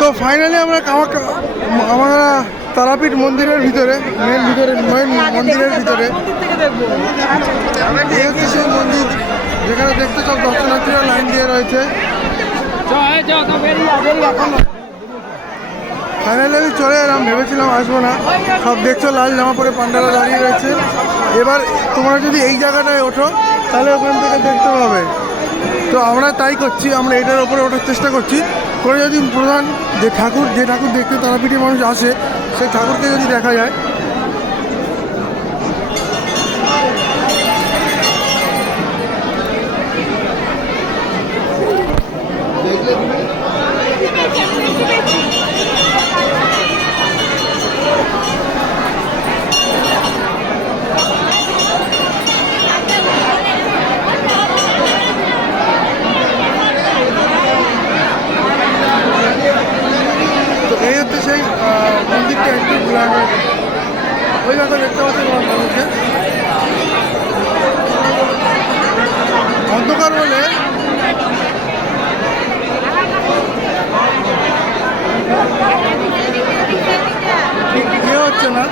তো ফাইনালি আমরা আমরা তারাপীঠ মন্দিরের ভিতরে মেন মন্দিরের ভিতরে সেই মন্দির যেখানে দেখতে সব দর্শনার্থীরা লাইন দিয়ে রয়েছে। ফাইনালি আমি চলে এলাম, ভেবেছিলাম আসবো না। সব দেখছো লাল জামা পরে পান্ডারা দাঁড়িয়ে রয়েছে। এবার তোমরা যদি এই জায়গাটায় ওঠো তাহলে ওখান থেকে দেখতে পাবে। তো আমরা তাই করছি, আমরা এটার ওপরে ওঠার চেষ্টা করছি করে যদি প্রধান যে ঠাকুর দেখতে তারাপীঠে মানুষ আসে সেই ঠাকুরকে যদি দেখা যায়। এই হচ্ছে সেই মন্দিরটা, একটু ওই কথা দেখতে পাচ্ছি মানুষকে অন্ধকার বলে ইয়ে হচ্ছে না।